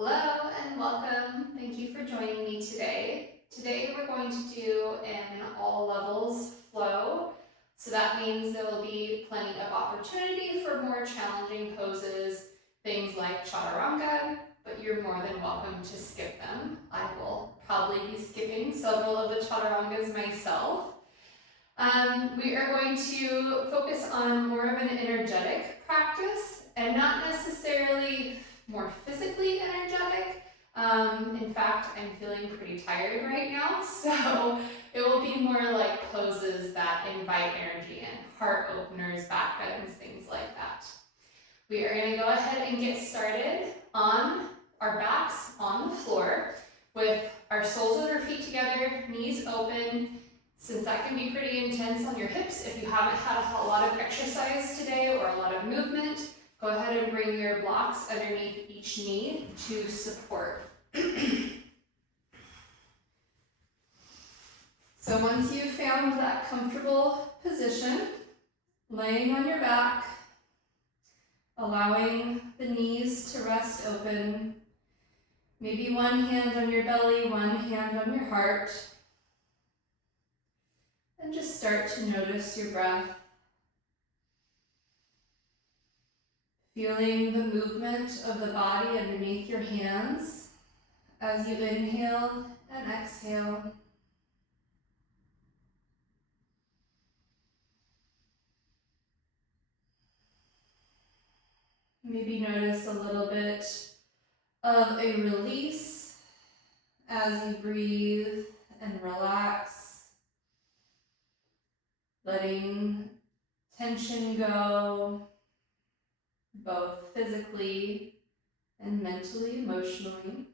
Hello and welcome. Thank you for joining me today. Today we're going to do an all levels flow. So that means there will be plenty of opportunity for more challenging poses, things like chaturanga, but you're more than welcome to skip them. I will probably be skipping several of the chaturangas myself. We are going to focus on more of an energetic practice and not necessarily more physically energetic. In fact, I'm feeling pretty tired right now, so it will be more like poses that invite energy in, heart openers, back bends, things like that. We are going to go ahead and get started on our backs on the floor with our soles of our feet together, knees open. Since that can be pretty intense on your hips, if you haven't had a lot of exercise today or a lot of movement, go ahead and bring your blocks underneath each knee to support. So once you've found that comfortable position, laying on your back, allowing the knees to rest open, maybe one hand on your belly, one hand on your heart, and just start to notice your breath. Feeling the movement of the body underneath your hands as you inhale and exhale. Maybe notice a little bit of a release as you breathe and relax, letting tension go, both physically and mentally, emotionally.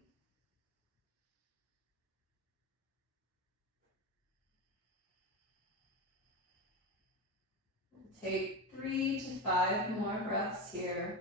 Take 3 to 5 more breaths here.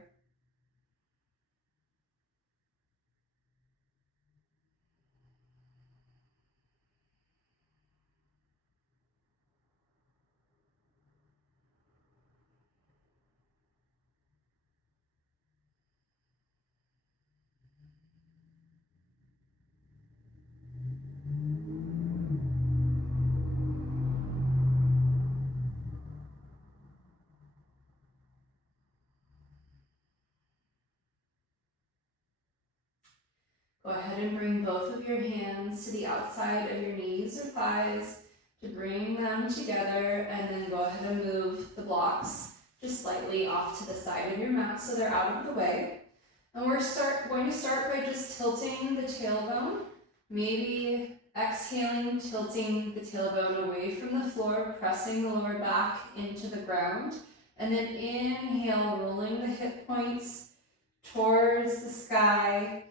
Go ahead and bring both of your hands to the outside of your knees or thighs to bring them together, and then go ahead and move the blocks just slightly off to the side of your mat so they're out of the way. And we're going to start by just tilting the tailbone, maybe exhaling, tilting the tailbone away from the floor, pressing the lower back into the ground, and then inhale, rolling the hip points towards the sky,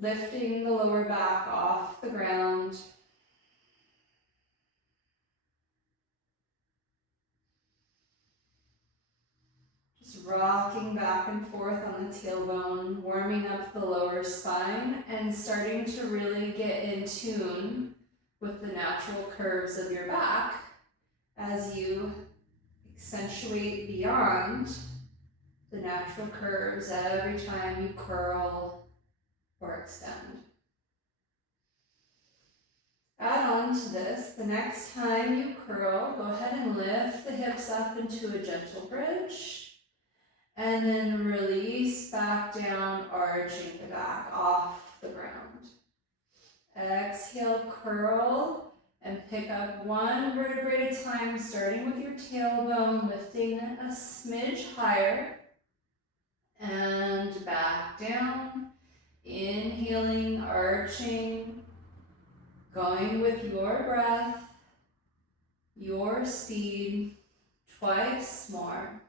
lifting the lower back off the ground. Just rocking back and forth on the tailbone, warming up the lower spine and starting to really get in tune with the natural curves of your back as you accentuate beyond the natural curves every time you curl or extend. Add on to this, the next time you curl, go ahead and lift the hips up into a gentle bridge, and then release back down, arching the back off the ground. Exhale, curl, and pick up one vertebrae at a time, starting with your tailbone, lifting a smidge higher, and back down, inhaling, arching, going with your breath, your speed, twice more.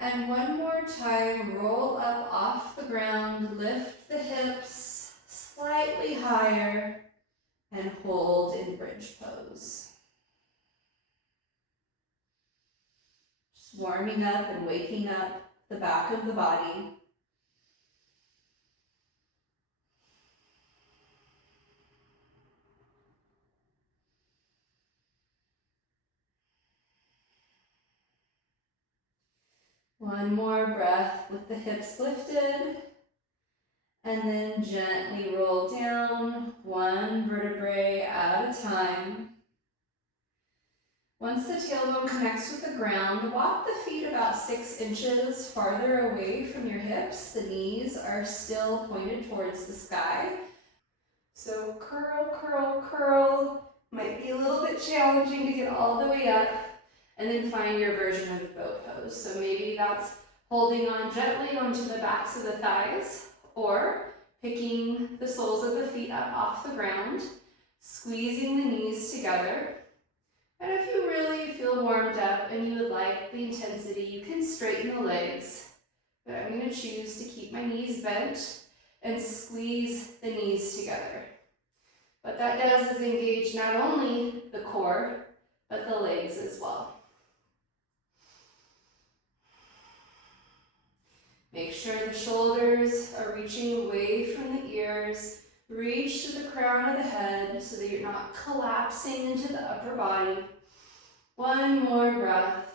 And one more time, roll up off the ground, lift the hips slightly higher, and hold in bridge pose. Just warming up and waking up the back of the body. One more breath with the hips lifted. And then gently roll down, one vertebrae at a time. Once the tailbone connects with the ground, walk the feet about 6 inches farther away from your hips. The knees are still pointed towards the sky. So curl, curl, curl. Might be a little bit challenging to get all the way up. And then find your version of the bow pose. So maybe that's holding on gently onto the backs of the thighs, or picking the soles of the feet up off the ground, squeezing the knees together. And if you really feel warmed up and you would like the intensity, you can straighten the legs. But I'm going to choose to keep my knees bent and squeeze the knees together. What that does is engage not only the core, but the legs as well. Make sure the shoulders are reaching away from the ears. Reach to the crown of the head so that you're not collapsing into the upper body. One more breath.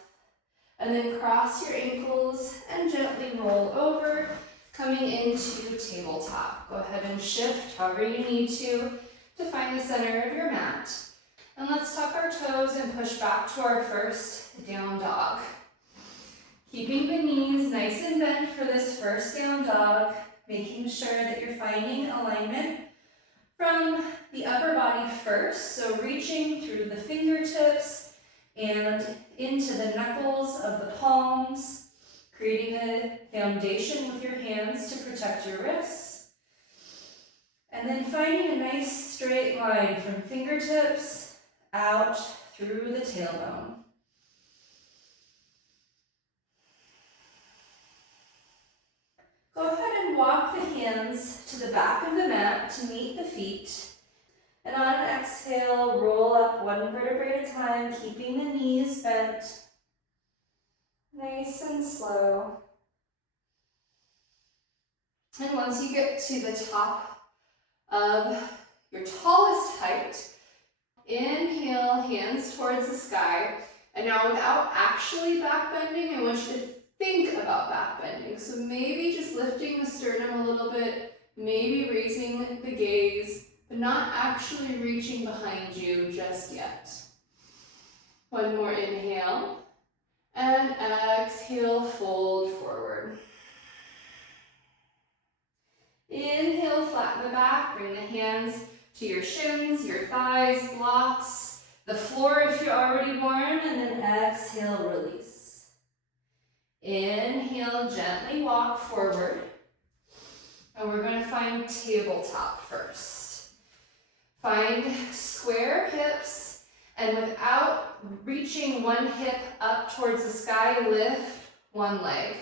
And then cross your ankles and gently roll over, coming into tabletop. Go ahead and shift however you need to find the center of your mat. And let's tuck our toes and push back to our first down dog. Keeping the knees nice and bent for this first down dog, making sure that you're finding alignment from the upper body first, so reaching through the fingertips and into the knuckles of the palms, creating a foundation with your hands to protect your wrists, and then finding a nice straight line from fingertips out through the tailbone. Go ahead and walk the hands to the back of the mat to meet the feet. And on an exhale, roll up one vertebrae at a time, keeping the knees bent. Nice and slow. And once you get to the top of your tallest height, inhale, hands towards the sky. And now without actually back bending, I want you to think about back bending. So maybe just lifting the sternum a little bit, maybe raising the gaze, but not actually reaching behind you just yet. One more inhale, and exhale, fold forward. Inhale, flatten the back, bring the hands to your shins, your thighs, blocks, the floor if you're already warm, and then exhale, release. Inhale, gently walk forward. And we're going to find tabletop first. Find square hips, and without reaching one hip up towards the sky, lift one leg.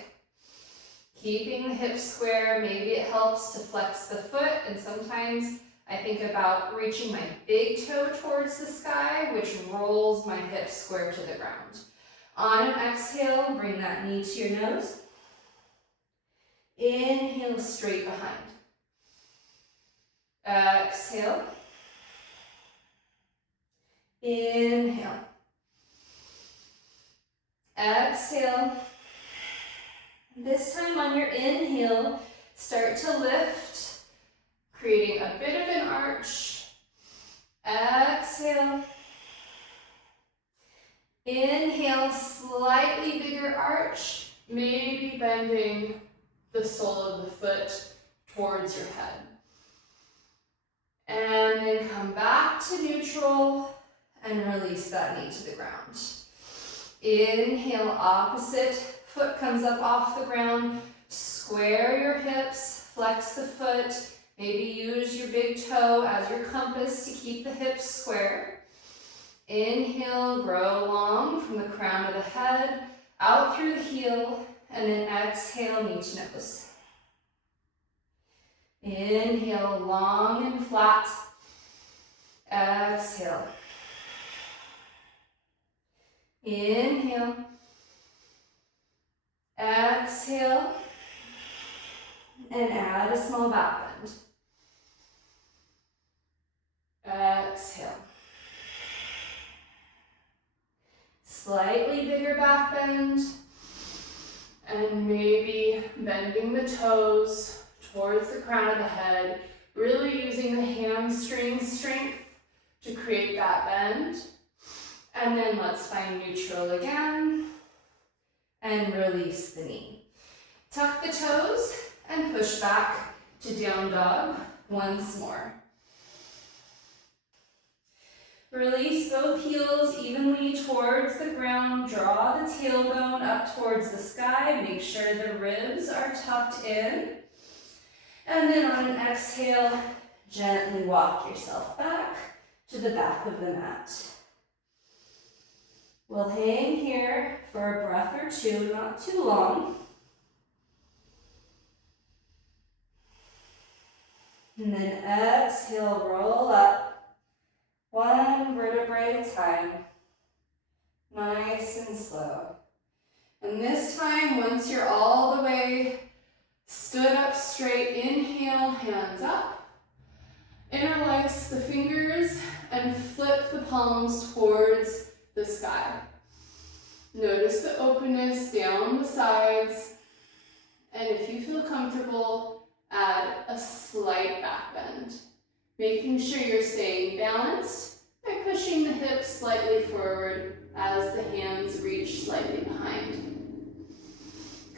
Keeping the hips square, maybe it helps to flex the foot, and sometimes I think about reaching my big toe towards the sky, which rolls my hips square to the ground. On an exhale, bring that knee to your nose. Inhale, straight behind. Exhale. Inhale. Exhale. This time on your inhale, start to lift, creating a bit of an arch. Exhale. Inhale, slightly bigger arch, maybe bending the sole of the foot towards your head. And then come back to neutral and release that knee to the ground. Inhale, opposite foot comes up off the ground. Square your hips, flex the foot. Maybe use your big toe as your compass to keep the hips square. Inhale, grow long from the crown of the head, out through the heel, and then exhale, knee to nose. Inhale, long and flat. Exhale. Inhale. Exhale. And add a small back bend. Exhale. Slightly bigger back bend. And maybe bending the toes towards the crown of the head, really using the hamstring strength to create that bend. And then let's find neutral again and release the knee. Tuck the toes and push back to down dog once more. Release both heels evenly towards the ground. Draw the tailbone up towards the sky. Make sure the ribs are tucked in. And then on an exhale, gently walk yourself back to the back of the mat. We'll hang here for a breath or two, not too long. And then exhale, roll up. One vertebrae at a time, nice and slow. And this time, once you're all the way stood up straight, inhale, hands up. Interlace the fingers and flip the palms towards the sky. Notice the openness down the sides. And if you feel comfortable, add a slight back bend. Making sure you're staying balanced by pushing the hips slightly forward as the hands reach slightly behind.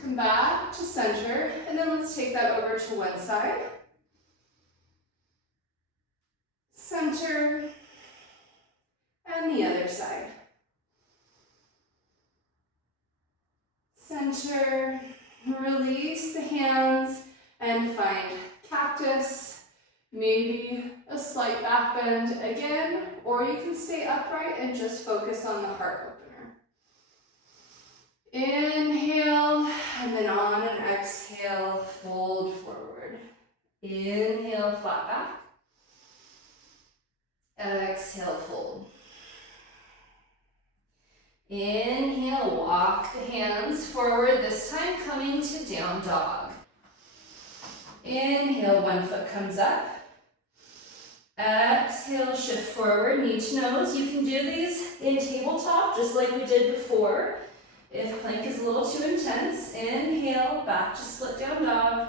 Come back to center, and then let's take that over to one side. Center, and the other side. Center, release the hands, and find cactus. Maybe a slight back bend again, or you can stay upright and just focus on the heart opener. Inhale, and then on an exhale, fold forward. Inhale, flat back. Exhale, fold. Inhale, walk the hands forward, this time coming to down dog. Inhale, one foot comes up. Exhale, shift forward, knee to nose. You can do these in tabletop, just like we did before. If plank is a little too intense, inhale, back to split down dog.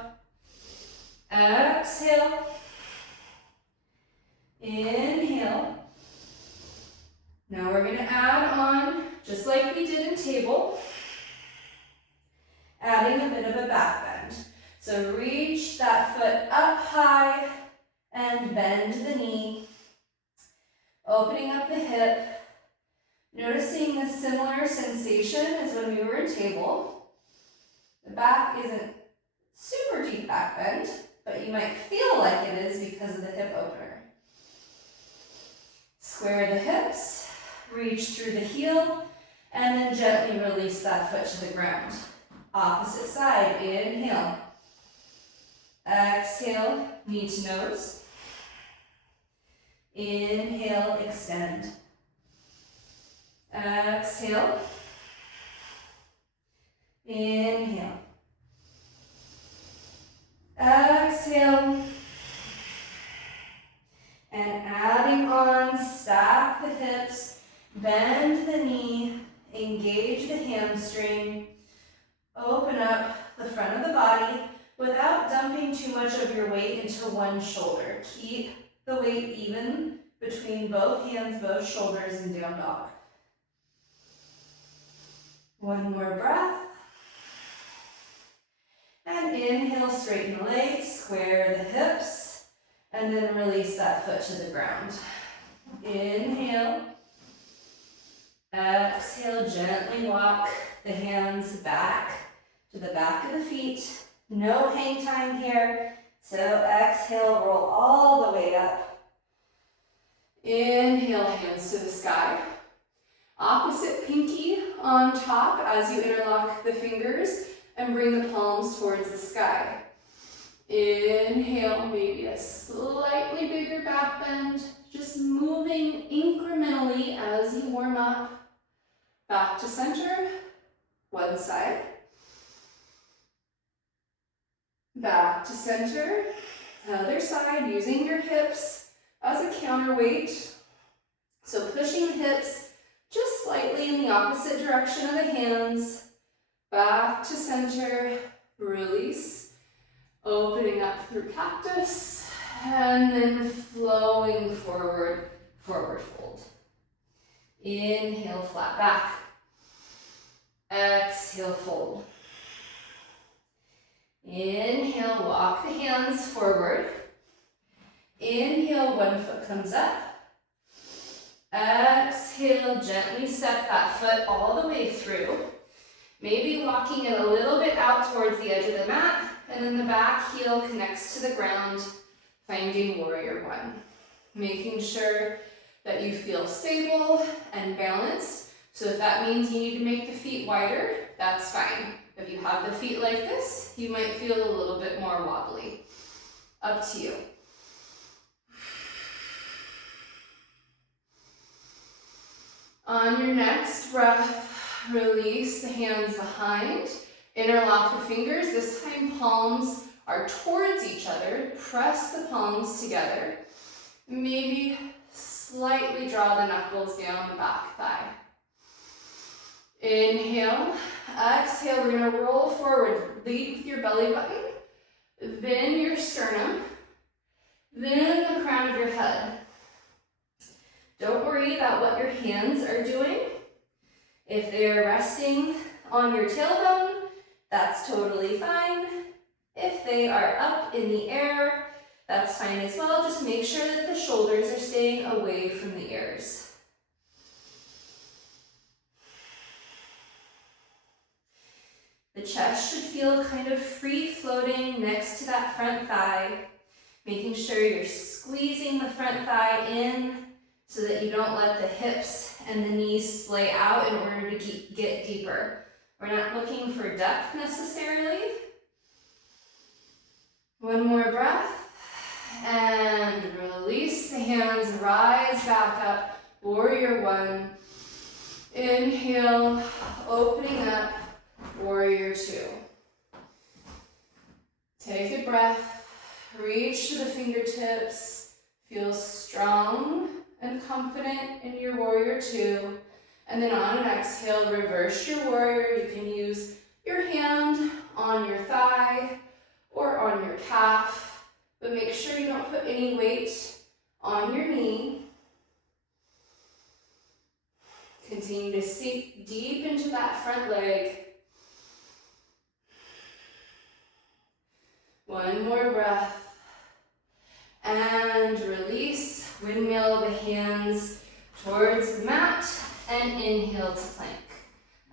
Exhale. Inhale. Now we're going to add on, just like we did in table, adding a bit of a back bend. So reach that foot up high and bend the knee, opening up the hip, noticing a similar sensation as when we were in table. The back isn't super deep back bend, but you might feel like it is because of the hip opener. Square the hips, reach through the heel, and then gently release that foot to the ground. Opposite side, inhale. Exhale, knee to nose. Inhale, extend. Exhale. Inhale. Exhale. And adding on, stack the hips, bend the knee, engage the hamstring, open up the front of the body without dumping too much of your weight into one shoulder. Keep the weight even between both hands, both shoulders, and down dog. One more breath. And inhale, straighten the legs, square the hips, and then release that foot to the ground. Inhale. Exhale, gently walk the hands back to the back of the feet. No hang time here. So exhale, roll all the way up. Inhale, hands to the sky. Opposite pinky on top as you interlock the fingers and bring the palms towards the sky. Inhale, maybe a slightly bigger back bend, just moving incrementally as you warm up. Back to center, one side. Back to center, other side, using your hips as a counterweight. So pushing the hips just slightly in the opposite direction of the hands. Back to center, release, opening up through cactus, and then flowing forward, forward fold. Inhale, flat back. Exhale, fold. Inhale, walk the hands forward. Inhale, one foot comes up. Exhale, gently step that foot all the way through. Maybe walking it a little bit out towards the edge of the mat, and then the back heel connects to the ground, finding warrior one. Making sure that you feel stable and balanced. So if that means you need to make the feet wider, that's fine. If you have the feet like this, you might feel a little bit more wobbly. Up to you. On your next breath, release the hands behind. Interlock the fingers. This time palms are towards each other. Press the palms together. Maybe slightly draw the knuckles down the back thigh. Inhale. Exhale. We're going to roll forward. Lead with your belly button. Then your sternum. Then the crown of your head. Don't worry about what your hands are doing. If they are resting on your tailbone, that's totally fine. If they are up in the air, that's fine as well. Just make sure that the shoulders are staying away from the ears. The chest should feel kind of free floating next to that front thigh, making sure you're squeezing the front thigh in so that you don't let the hips and the knees splay out in order to get deeper. We're not looking for depth necessarily. One more breath. And release the hands, rise back up, warrior one. Inhale, opening up, warrior two. Take a breath, reach to the fingertips, feel strong and confident in your warrior two. And then on an exhale, reverse your warrior. You can use your hand on your thigh or on your calf, but make sure you don't put any weight on your knee. Continue to sink deep into that front leg. One more breath. And release. Windmill the hands towards the mat and inhale to plank.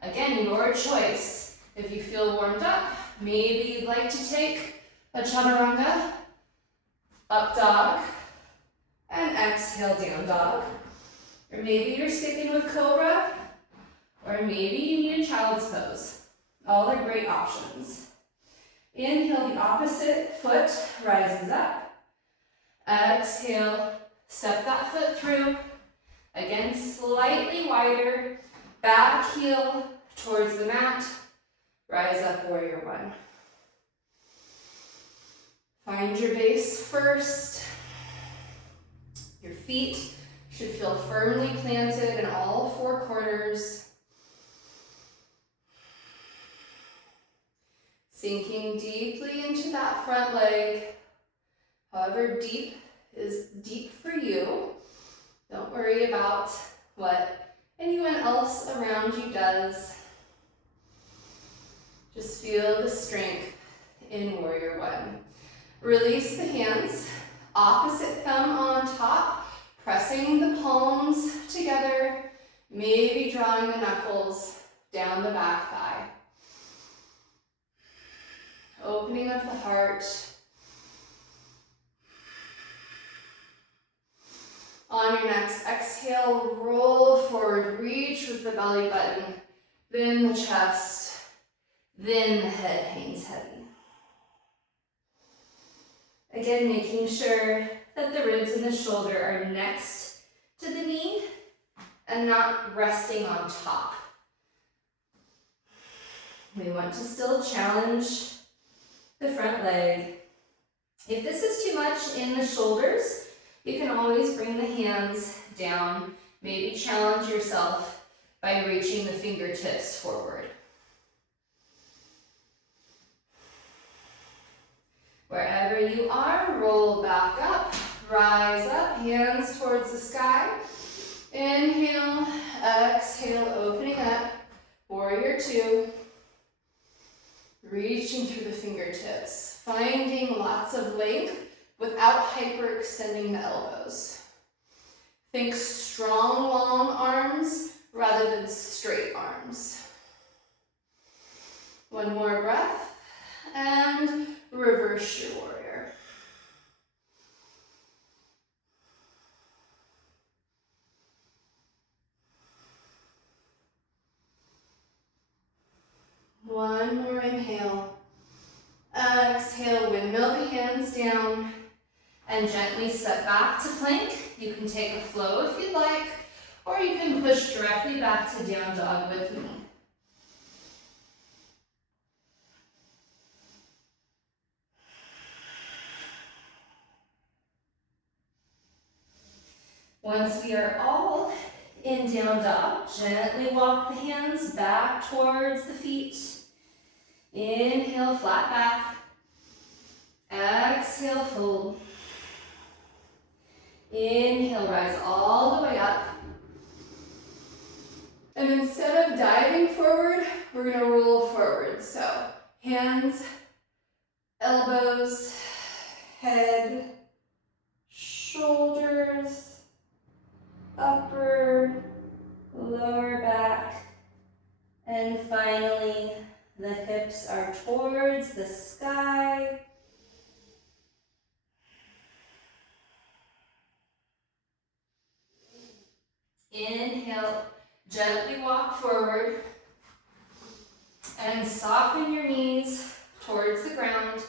Again, your choice. If you feel warmed up, maybe you'd like to take a chaturanga, up dog, and exhale, down dog. Or maybe you're sticking with cobra, or maybe you need a child's pose. All are great options. Inhale, the opposite foot rises up. Exhale, step that foot through. Again, slightly wider. Back heel towards the mat. Rise up, warrior one. Find your base first. Your feet should feel firmly planted in all four corners. Sinking deeply into that front leg. However deep is deep for you. Don't worry about what anyone else around you does. Just feel the strength in warrior one. Release the hands, opposite thumb on top, pressing the palms together, maybe drawing the knuckles down the back thigh. Opening up the heart. On your next exhale, roll forward, reach with the belly button, then the chest, then the head hangs heavy. Again, making sure that the ribs and the shoulder are next to the knee and not resting on top. We want to still challenge the front leg. If this is too much in the shoulders, you can always bring the hands down. Maybe challenge yourself by reaching the fingertips forward. you are, roll back up, rise up, hands towards the sky. Inhale, exhale, opening up, warrior two. Reaching through the fingertips, finding lots of length without hyperextending the elbows. Think strong, long arms rather than straight arms. One more breath, and reverse your warrior. One more inhale. Exhale, windmill the hands down, and gently step back to plank. You can take a flow if you'd like, or you can push directly back to down dog with me. Once we are all in down dog, gently walk the hands back towards the feet. Inhale, flat back. Exhale, fold. Inhale, rise all the way up. And instead of diving forward, we're going to roll forward. So hands, elbows, head, shoulders, upper, lower back, and finally the hips are towards the sky. Inhale, gently walk forward and soften your knees towards the ground,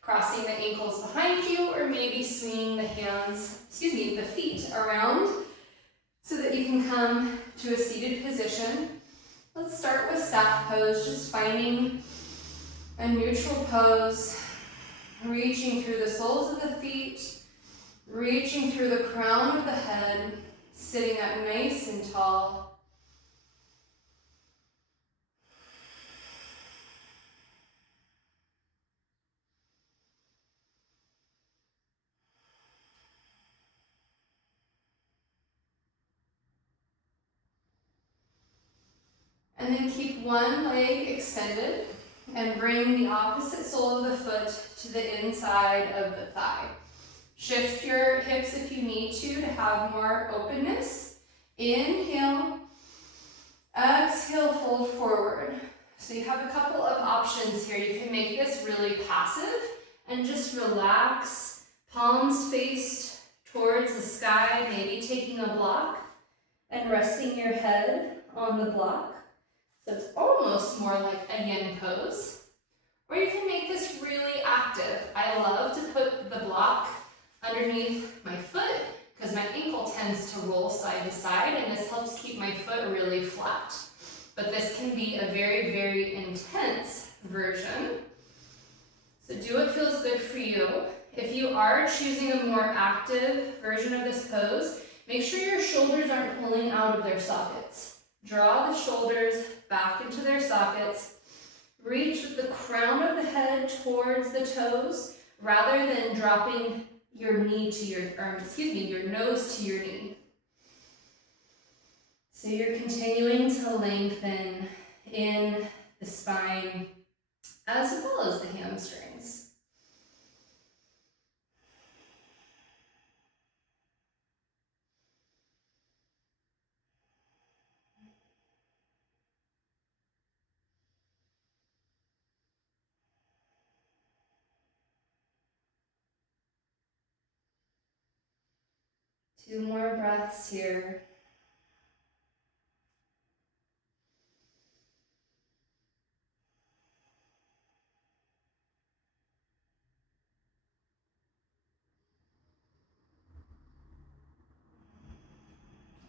crossing the ankles behind you or maybe swinging the the feet around so that you can come to a seated position. Let's start with staff pose, just finding a neutral pose, reaching through the soles of the feet, reaching through the crown of the head, sitting up nice and tall. And then keep one leg extended and bring the opposite sole of the foot to the inside of the thigh. Shift your hips if you need to have more openness. Inhale, exhale, fold forward. So you have a couple of options here. You can make this really passive and just relax, palms faced towards the sky, maybe taking a block and resting your head on the block. So it's almost more like a yin pose. Or you can make this really active. I love to put the block underneath my foot because my ankle tends to roll side to side, and this helps keep my foot really flat. But this can be a very, very intense version. So do what feels good for you. If you are choosing a more active version of this pose, make sure your shoulders aren't pulling out of their sockets. Draw the shoulders back into their sockets. Reach with the crown of the head towards the toes rather than dropping your nose to your knee. So you're continuing to lengthen in the spine as well as the hamstrings. Two more breaths here.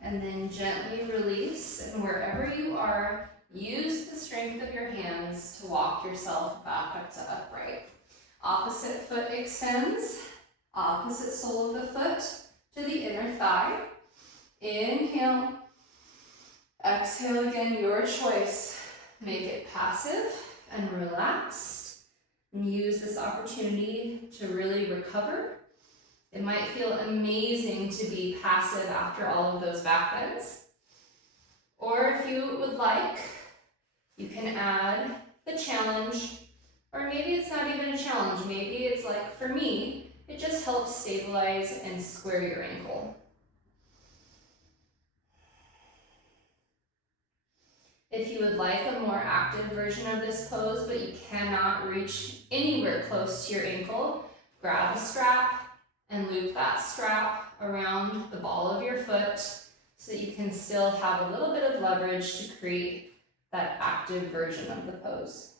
And then gently release, and wherever you are, use the strength of your hands to walk yourself back up to upright. Opposite foot extends, opposite sole of the foot to the inner thigh. Inhale, exhale again, your choice. Make it passive and relaxed. and use this opportunity to really recover. It might feel amazing to be passive after all of those back bends. Or if you would like, you can add the challenge, or maybe it's not even a challenge. Maybe it's like, for me, it just helps stabilize and square your ankle. If you would like a more active version of this pose, but you cannot reach anywhere close to your ankle, grab a strap and loop that strap around the ball of your foot so that you can still have a little bit of leverage to create that active version of the pose.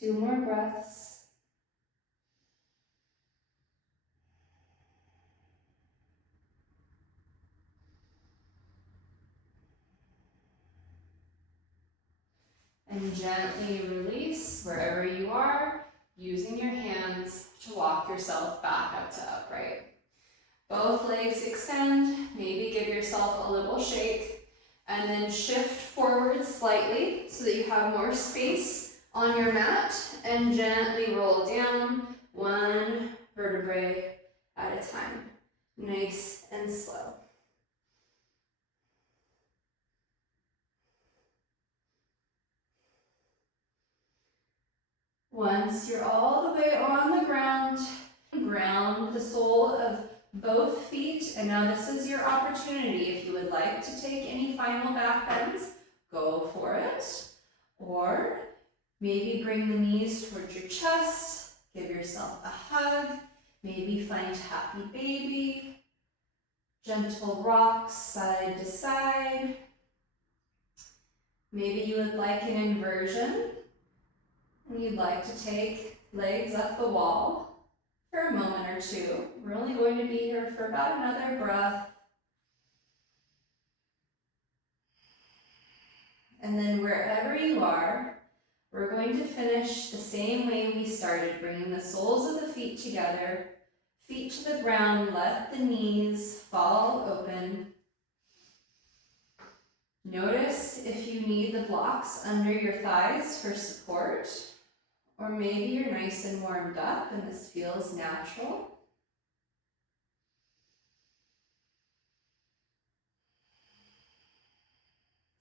Two more breaths. And gently release wherever you are, using your hands to walk yourself back up to upright. Both legs extend, maybe give yourself a little shake, and then shift forward slightly so that you have more space on your mat, and gently roll down one vertebrae at a time. Nice and slow. Once you're all the way on the ground, ground the sole of both feet, and now this is your opportunity. If you would like to take any final back bends, go for it. Or maybe bring the knees towards your chest, give yourself a hug, maybe find happy baby, gentle rocks side to side. Maybe you would like an inversion, and you'd like to take legs up the wall for a moment or two. We're only going to be here for about another breath. And then wherever you are, we're going to finish the same way we started, bringing the soles of the feet together, feet to the ground, let the knees fall open. Notice if you need the blocks under your thighs for support, or maybe you're nice and warmed up and this feels natural.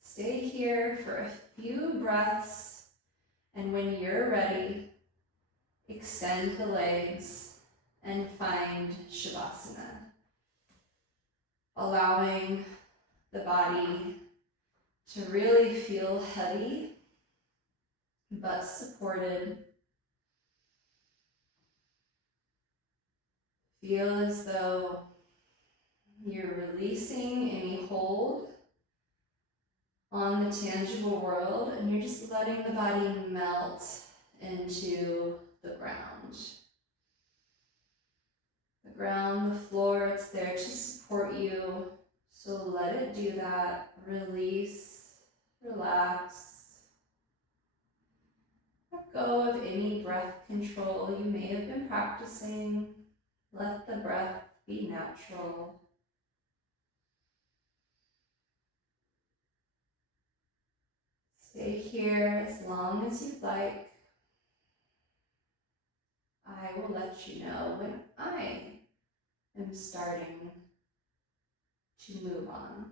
Stay here for a few breaths, and when you're ready, extend the legs and find Shavasana, allowing the body to really feel heavy but supported. Feel as though you're releasing any hold on the tangible world, and you're just letting the body melt into the ground. The ground, the floor, it's there to support you, so let it do that. Release, relax. Let go of any breath control you may have been practicing. Let the breath be natural. Stay here as long as you'd like. I will let you know when I am starting to move on.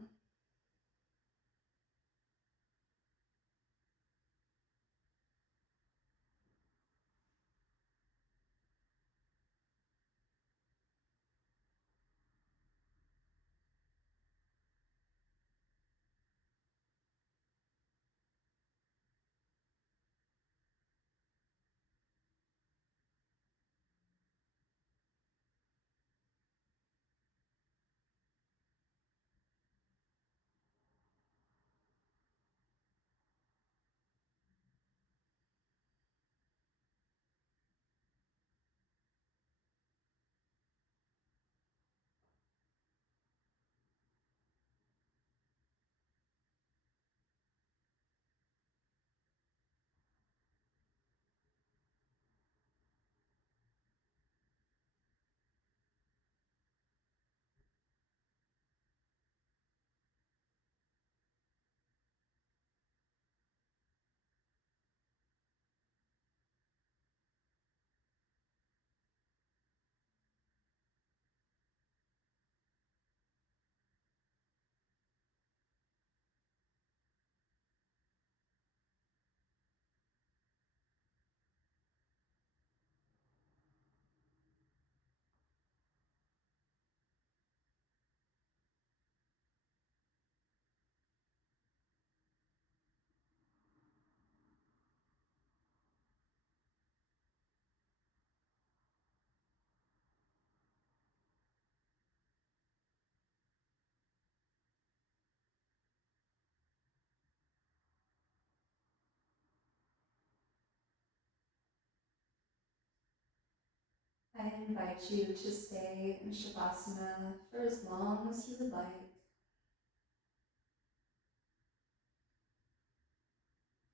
I invite you to stay in Shavasana for as long as you would like.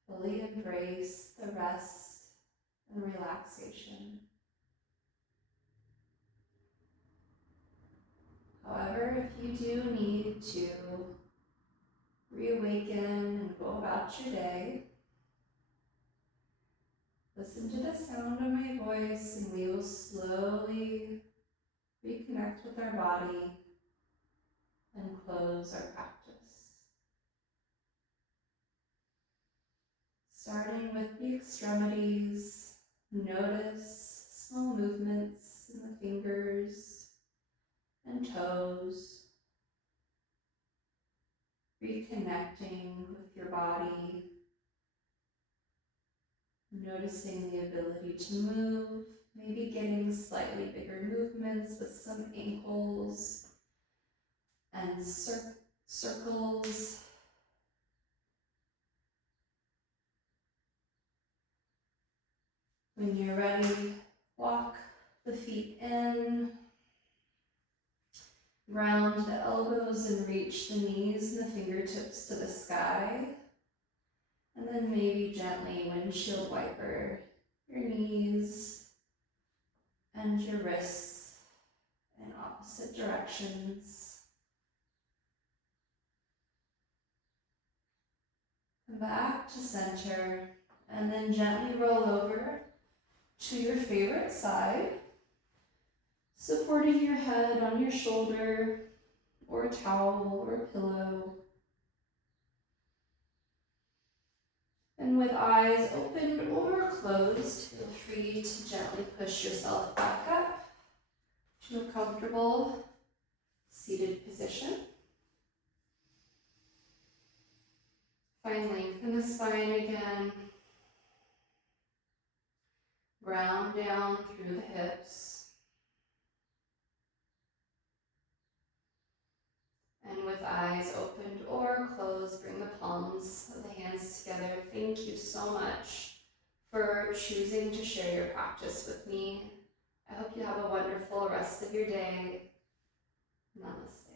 Fully embrace the rest and relaxation. However, if you do need to reawaken and go about your day, listen to the sound of my voice and we will slowly reconnect with our body and close our practice. Starting with the extremities, notice small movements in the fingers and toes, reconnecting with your body, noticing the ability to move, maybe getting slightly bigger movements with some ankles and circles. When you're ready, walk the feet in, ground the elbows and reach the knees and the fingertips to the sky. And then maybe gently windshield wiper your knees and your wrists in opposite directions. Come back to center and then gently roll over to your favorite side, supporting your head on your shoulder or towel or pillow. And with eyes open or closed, feel free to gently push yourself back up to a comfortable seated position. Find length in the spine again. Ground down through the hips. And with eyes opened or closed, bring the palms of the hands together. Thank you so much for choosing to share your practice with me. I hope you have a wonderful rest of your day. Namaste.